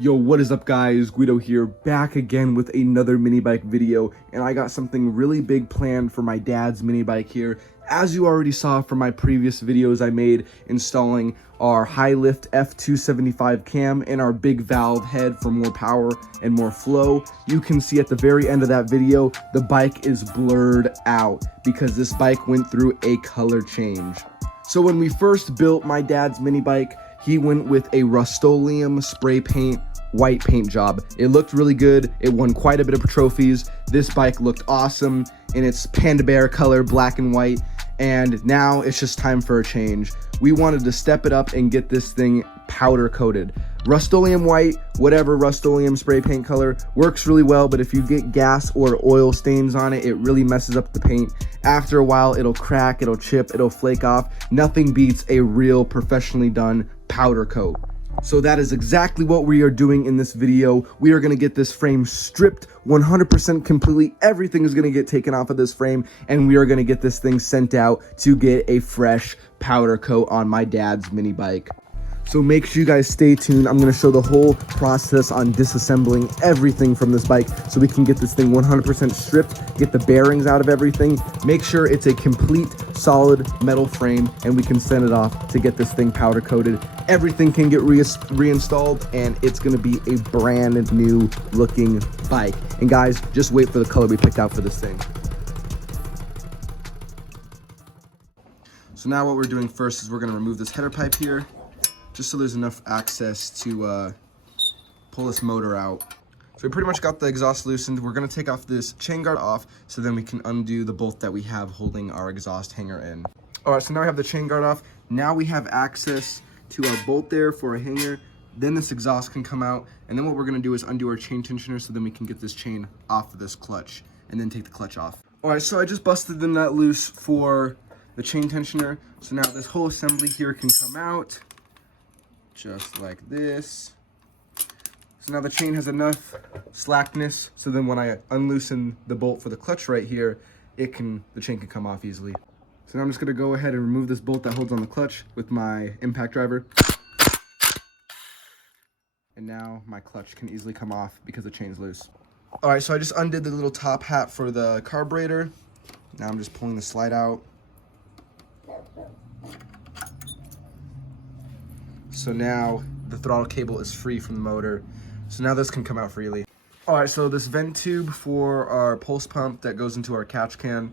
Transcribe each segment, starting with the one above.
Yo, what is up guys? Guido here, back again with another mini bike video, and I got something really big planned for my dad's mini bike here. As you already saw from my previous videos I made installing our high lift F275 cam and our big valve head for more power and more flow, you can see at the very end of that video, the bike is blurred out because this bike went through a color change. So when we first built my dad's mini bike, he went with a Rust-Oleum spray paint white paint job. It looked really good. It won quite a bit of trophies. This bike looked awesome in its panda bear color, black and white. And now it's just time for a change. We wanted to step it up and get this thing powder coated. Rust-Oleum white, whatever Rust-Oleum spray paint color, works really well, but if you get gas or oil stains on it, it really messes up the paint. After a while, it'll crack, it'll chip, it'll flake off. Nothing beats a real professionally done powder coat. So that is exactly what we are doing in this video. We are going to get this frame stripped 100% completely. Everything is going to get taken off of this frame, and we are going to get this thing sent out to get a fresh powder coat on my dad's mini bike. So make sure you guys stay tuned. I'm going to show the whole process on disassembling everything from this bike so we can get this thing 100% stripped, get the bearings out of everything, make sure it's a complete solid metal frame, and we can send it off to get this thing powder coated. Everything can get reinstalled, and it's going to be a brand new looking bike. And guys, just wait for the color we picked out for this thing. So now what we're doing first is we're going to remove this header pipe here, just so there's enough access to pull this motor out. So we pretty much got the exhaust loosened. We're gonna take off this chain guard off so then we can undo the bolt that we have holding our exhaust hanger in. All right, so now we have the chain guard off. Now we have access to our bolt there for a hanger. Then this exhaust can come out. And then what we're gonna do is undo our chain tensioner so then we can get this chain off of this clutch and then take the clutch off. All right, so I just busted the nut loose for the chain tensioner. So now this whole assembly here can come out. Just like this. So now the chain has enough slackness, so then when I unloosen the bolt for the clutch right here, the chain can come off easily. So now I'm just gonna go ahead and remove this bolt that holds on the clutch with my impact driver. And now my clutch can easily come off because the chain's loose. All right, so I just undid the little top hat for the carburetor. Now I'm just pulling the slide out. So now the throttle cable is free from the motor. So now this can come out freely. All right, so this vent tube for our pulse pump that goes into our catch can,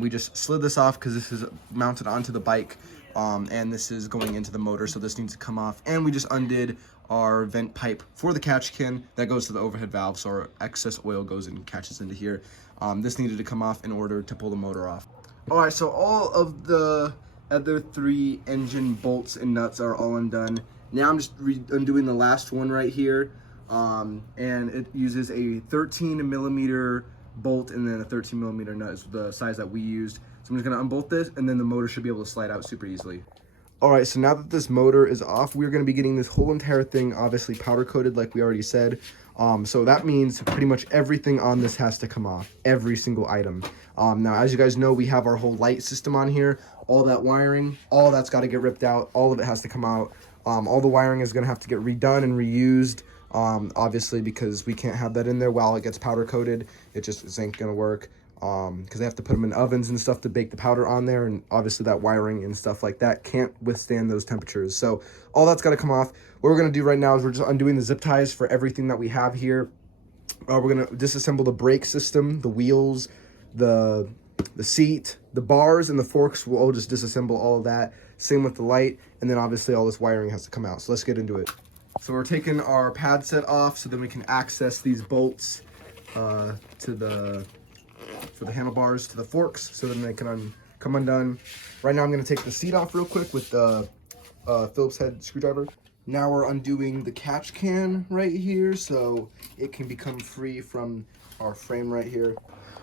we just slid this off because this is mounted onto the bike and this is going into the motor, so this needs to come off. And we just undid our vent pipe for the catch can that goes to the overhead valve, so our excess oil goes and catches into here. This needed to come off in order to pull the motor off. All right, so all of the other 3 engine bolts and nuts are all undone. Now I'm just undoing the last one right here, and it uses a 13mm bolt and then a 13mm nut is the size that we used. So I'm just gonna unbolt this, and then the motor should be able to slide out super easily. All right, so now that this motor is off, we're gonna be getting this whole entire thing obviously powder coated like we already said. So that means pretty much everything on this has to come off, every single item. Now, as you guys know, we have our whole light system on here, all that wiring, all that's got to get ripped out, all of it has to come out. All the wiring is going to have to get redone and reused, obviously, because we can't have that in there while it gets powder coated. It just ain't going to work because they have to put them in ovens and stuff to bake the powder on there, and obviously that wiring and stuff like that can't withstand those temperatures. So all that's got to come off. What we're going to do right now is we're just undoing the zip ties for everything that we have here. We're going to disassemble the brake system, the wheels, the seat, the bars, and the forks. We'll all just disassemble all of that. Same with the light, and then obviously all this wiring has to come out. So let's get into it. So we're taking our pad set off so then we can access these bolts for the handlebars to the forks, so then they can come undone. Right now I'm going to take the seat off real quick with the Phillips head screwdriver. Now we're undoing the catch can right here so it can become free from our frame right here.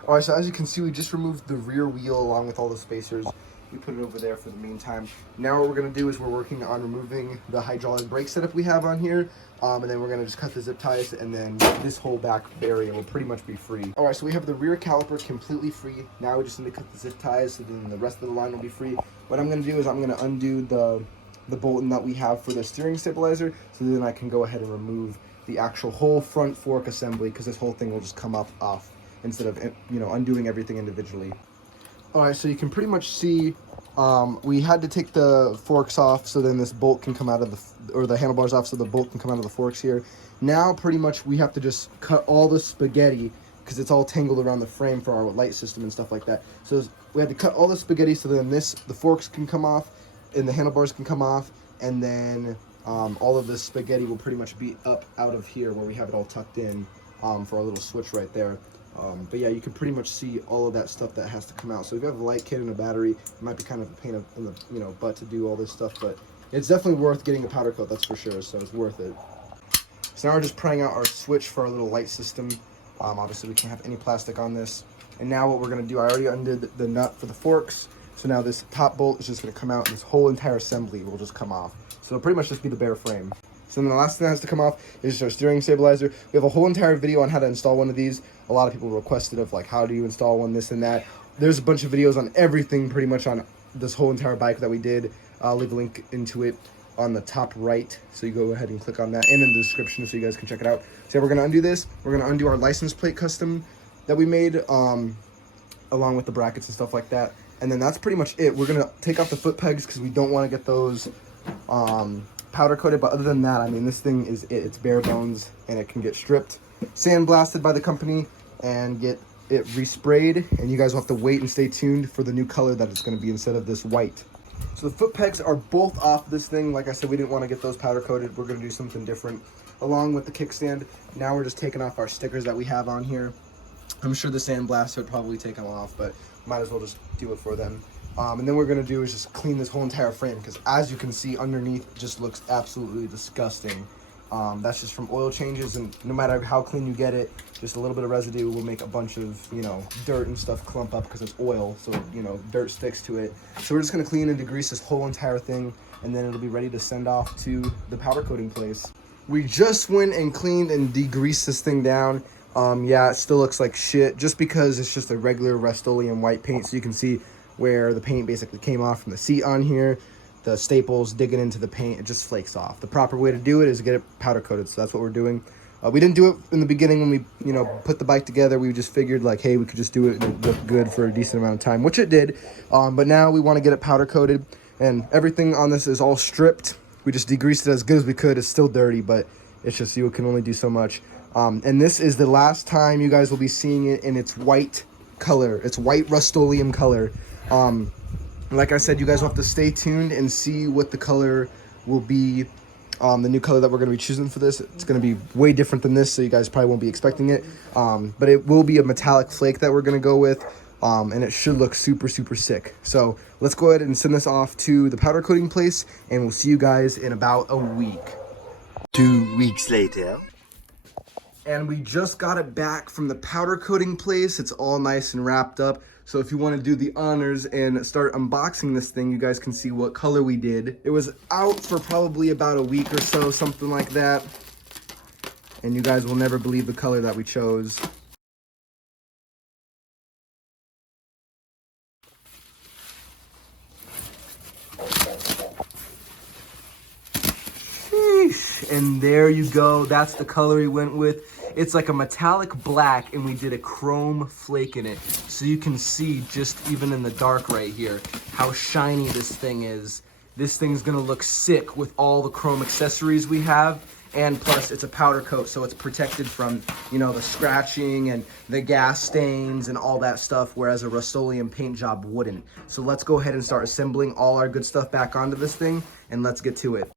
All right, so as you can see, we just removed the rear wheel along with all the spacers. We put it over there for the meantime. Now what we're gonna do is we're working on removing the hydraulic brake setup we have on here. And then we're gonna just cut the zip ties, and then this whole back area will pretty much be free. All right, so we have the rear caliper completely free. Now we just need to cut the zip ties, so then the rest of the line will be free. What I'm gonna do is I'm gonna undo the bolt that we have for the steering stabilizer, so then I can go ahead and remove the actual whole front fork assembly, because this whole thing will just come up off instead of, you know, undoing everything individually. All right, so you can pretty much see we had to take the forks off so then this bolt can come out of or the handlebars off so the bolt can come out of the forks here. Now pretty much we have to just cut all the spaghetti because it's all tangled around the frame for our light system and stuff like that. So we had to cut all the spaghetti so then the forks can come off and the handlebars can come off, and then all of this spaghetti will pretty much be up out of here where we have it all tucked in for our little switch right there. But yeah, you can pretty much see all of that stuff that has to come out. So if you have a light kit and a battery, it might be kind of a pain in the butt to do all this stuff, but it's definitely worth getting a powder coat, that's for sure, so it's worth it. So now we're just prying out our switch for our little light system. Obviously we can't have any plastic on this. And now what we're gonna do, I already undid the nut for the forks, so now this top bolt is just gonna come out and this whole entire assembly will just come off. So it'll pretty much just be the bare frame. So then the last thing that has to come off is our steering stabilizer. We have a whole entire video on how to install one of these. A lot of people requested of like, how do you install one, this and that. There's a bunch of videos on everything pretty much on this whole entire bike that we did. I'll leave a link into it on the top right. So you go ahead and click on that and in the description so you guys can check it out. So yeah, we're gonna undo this. We're gonna undo our license plate custom that we made along with the brackets and stuff like that. And then that's pretty much it. We're gonna take off the foot pegs because we don't wanna get those powder coated, but other than that, I mean, this thing is it. It's bare bones and it can get stripped, sandblasted by the company and get it resprayed, and you guys will have to wait and stay tuned for the new color that it's going to be instead of this white. So the foot pegs are both off this thing. Like I said, we didn't want to get those powder coated. We're going to do something different along with the kickstand. Now we're just taking off our stickers that we have on here. I'm sure the sandblaster would probably take them off, but might as well just do it for them. And then what we're going to do is just clean this whole entire frame, because as you can see underneath, it just looks absolutely disgusting. That's just from oil changes, and no matter how clean you get it, just a little bit of residue will make a bunch of, you know, dirt and stuff clump up because it's oil, so, you know, dirt sticks to it. So we're just going to clean and degrease this whole entire thing, and then it'll be ready to send off to the powder coating place. We just went and cleaned and degreased this thing down. Yeah, it still looks like shit just because it's just a regular Rust-Oleum white paint, so you can see where the paint basically came off from the seat on here. The staples digging into the paint, it just flakes off. The proper way to do it is get it powder coated, so that's what we're doing. We didn't do it in the beginning when we, you know, put the bike together. We just figured like, hey, we could just do it and it looked good for a decent amount of time, which it did. But now we want to get it powder coated, and everything on this is all stripped. We just degreased it as good as we could. It's still dirty, but it's just, you can only do so much. And this is the last time you guys will be seeing it in its white color. It's white Rust-Oleum color. Like I said, you guys will have to stay tuned and see what the color will be. The new color that we're going to be choosing for this, it's going to be way different than this, so you guys probably won't be expecting it. But it will be a metallic flake that we're going to go with, and it should look super, super sick. So let's go ahead and send this off to the powder coating place, and we'll see you guys in about a week. 2 weeks later. And we just got it back from the powder coating place. It's all nice and wrapped up. So if you want to do the honors and start unboxing this thing, you guys can see what color we did. It was out for probably about a week or so, something like that. And you guys will never believe the color that we chose. Sheesh. And there you go. That's the color we went with. It's like a metallic black, and we did a chrome flake in it. So you can see just even in the dark right here, how shiny this thing is. This thing's gonna look sick with all the chrome accessories we have. And plus it's a powder coat, so it's protected from, you know, the scratching and the gas stains and all that stuff, whereas a Rust-Oleum paint job wouldn't. So let's go ahead and start assembling all our good stuff back onto this thing, and let's get to it.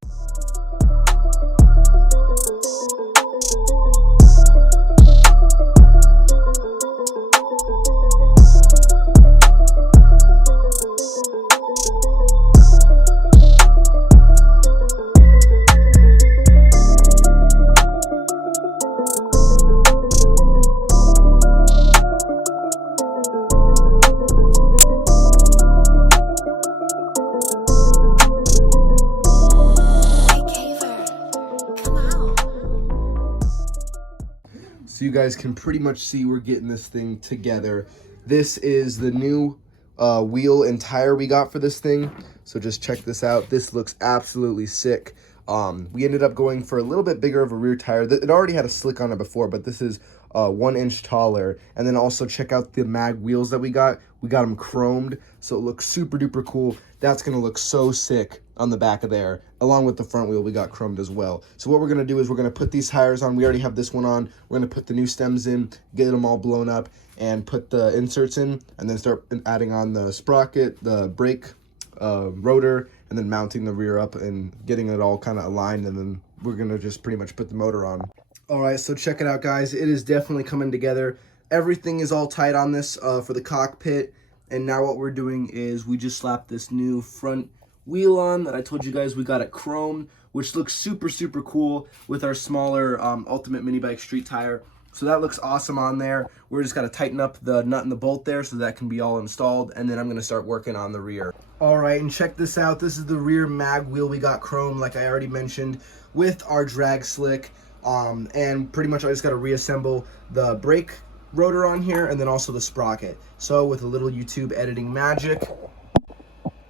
So you guys can pretty much see we're getting this thing together. This is the new wheel and tire we got for this thing. So just check this out. This looks absolutely sick. We ended up going for a little bit bigger of a rear tire. It already had a slick on it before, but this is 1 inch taller. And then also check out the mag wheels that we got. We got them chromed, so it looks super duper cool. That's gonna look so sick on the back of there, along with the front wheel we got chromed as well. So what we're gonna do is we're gonna put these tires on. We already have this one on. We're gonna put the new stems in, get them all blown up, and put the inserts in, and then start adding on the sprocket, the brake rotor, and then mounting the rear up and getting it all kind of aligned, and then we're gonna just pretty much put the motor on. All right, so check it out, guys. It is definitely coming together. Everything is all tight on this for the cockpit, and now what we're doing is we just slapped this new front wheel on that I told you guys we got it chrome, which looks super, super cool with our smaller Ultimate Minibike street tire. So that looks awesome on there. We're just gotta tighten up the nut and the bolt there so that can be all installed, and then I'm gonna start working on the rear. All right, and check this out. This is the rear mag wheel we got chrome, like I already mentioned, with our drag slick. And pretty much I just gotta reassemble the brake rotor on here and then also the sprocket. So with a little YouTube editing magic,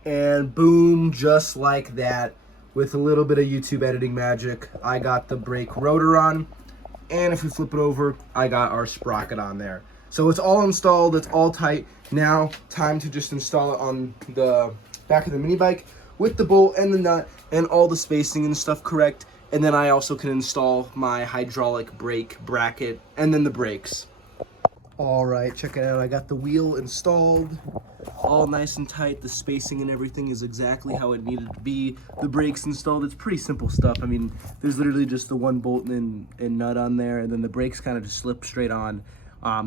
and boom, just like that, with a little bit of YouTube editing magic, I got the brake rotor on. And if we flip it over, I got our sprocket on there. So it's all installed, it's all tight. Now, time to just install it on the back of the mini bike with the bolt and the nut and all the spacing and stuff correct. And then I also can install my hydraulic brake bracket and then the brakes. All right, check it out. I got the wheel installed, all nice and tight. The spacing and everything is exactly how it needed to be. The brakes installed, it's pretty simple stuff. I mean, there's literally just the one bolt and nut on there, and then the brakes kind of just slip straight on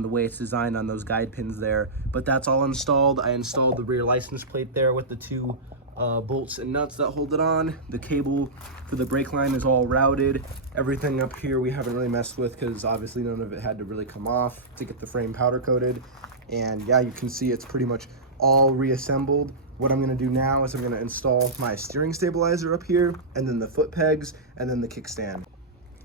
the way it's designed on those guide pins there. But that's all installed. I installed the rear license plate there with the two bolts and nuts that hold it on. The cable for the brake line is all routed. Everything up here we haven't really messed with because obviously none of it had to really come off to get the frame powder coated. And yeah, you can see it's pretty much all reassembled. What I'm gonna do now is I'm gonna install my steering stabilizer up here, and then the foot pegs, and then the kickstand.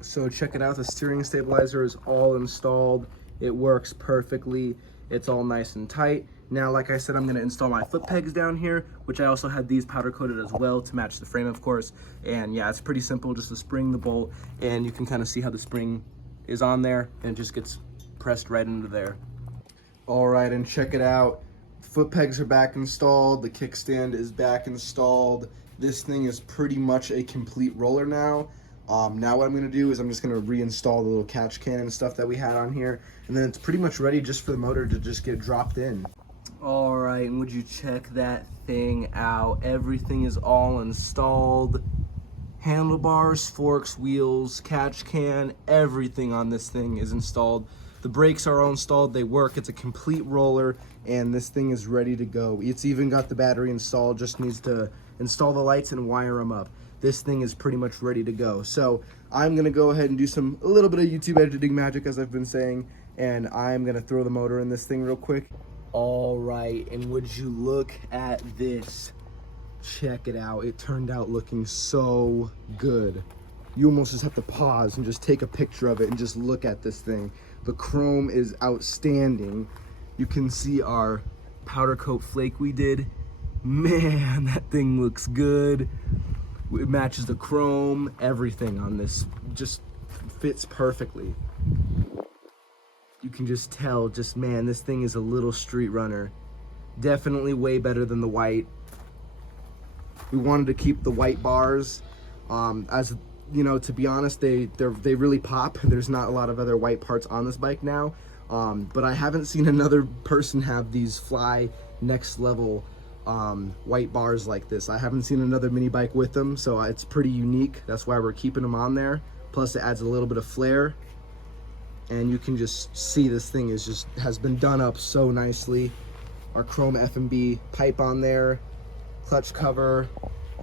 So check it out, the steering stabilizer is all installed. It works perfectly. It's all nice and tight. Now, like I said, I'm gonna install my foot pegs down here, which I also had these powder coated as well to match the frame, of course. And yeah, it's pretty simple, just the spring, the bolt, and you can kind of see how the spring is on there and it just gets pressed right into there. All right, and check it out. Foot pegs are back installed. The kickstand is back installed. This thing is pretty much a complete roller now. Now what I'm gonna do is I'm just gonna reinstall the little catch can and stuff that we had on here, and then it's pretty much ready just for the motor to just get dropped in. All right, and would you check that thing out? Everything is all installed. Handlebars, forks, wheels, catch can, everything on this thing is installed. The brakes are all installed, they work, it's a complete roller, and this thing is ready to go. It's even got the battery installed, just needs to install the lights and wire them up. This thing is pretty much ready to go. So I'm gonna go ahead and do a little bit of YouTube editing magic, as I've been saying, and I'm gonna throw the motor in this thing real quick. All right, and would you look at this? Check it out. It turned out looking so good. You almost just have to pause and just take a picture of it and just look at this thing. The chrome is outstanding. You can see our powder coat flake we did. Man, that thing looks good. It matches the chrome. Everything on this just fits perfectly. You can just tell, man, this thing is a little street runner. Definitely way better than the white. We wanted to keep the white bars. As you know, to be honest, they really pop. There's not a lot of other white parts on this bike now. But I haven't seen another person have these fly next level white bars like this. I haven't seen another mini bike with them, so it's pretty unique. That's why we're keeping them on there. Plus it adds a little bit of flair. And you can just see this thing has been done up so nicely. Our chrome F&B pipe on there, clutch cover,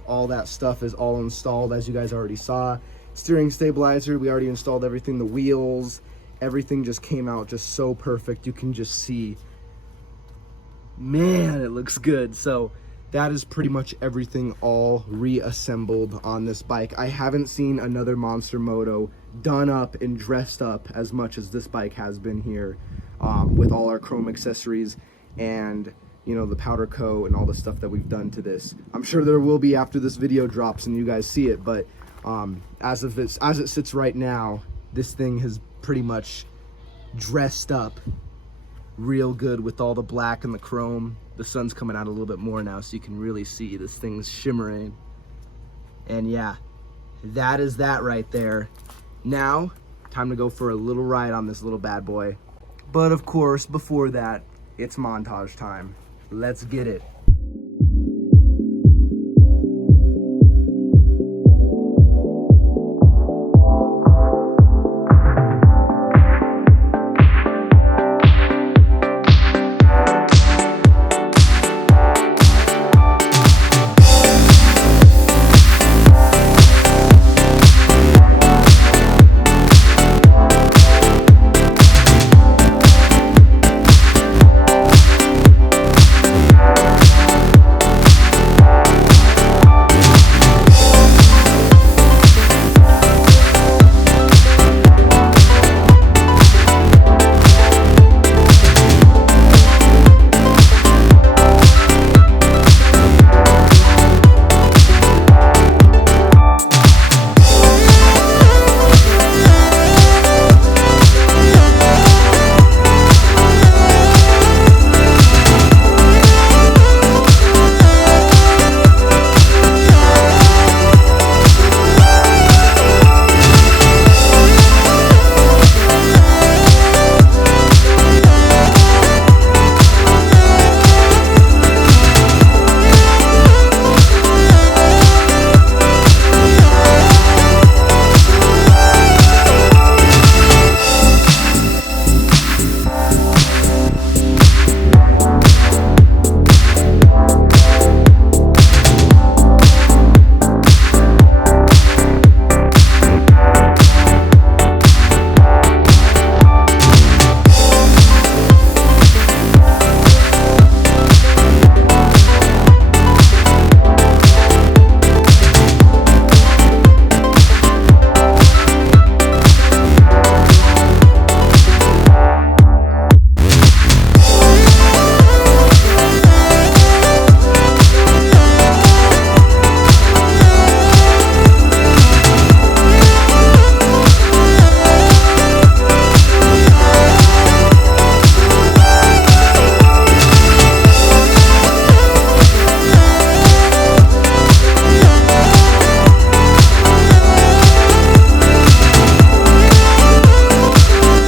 all that stuff is all installed, as you guys already saw. Steering stabilizer, we already installed everything. The wheels, everything just came out just so perfect. You can just see, man, it looks good. So that is pretty much everything all reassembled on this bike. I haven't seen another monster moto done up and dressed up as much as this bike has been here, with all our chrome accessories and, you know, the powder coat and all the stuff that we've done to this. I'm sure there will be after this video drops and you guys see it, but As it sits right now, this thing has pretty much dressed up real good with all the black and the chrome. The sun's coming out a little bit more now, so you can really see this thing's shimmering. And yeah, that is that right there. Now, time to go for a little ride on this little bad boy. But of course, before that, it's montage time. Let's get it.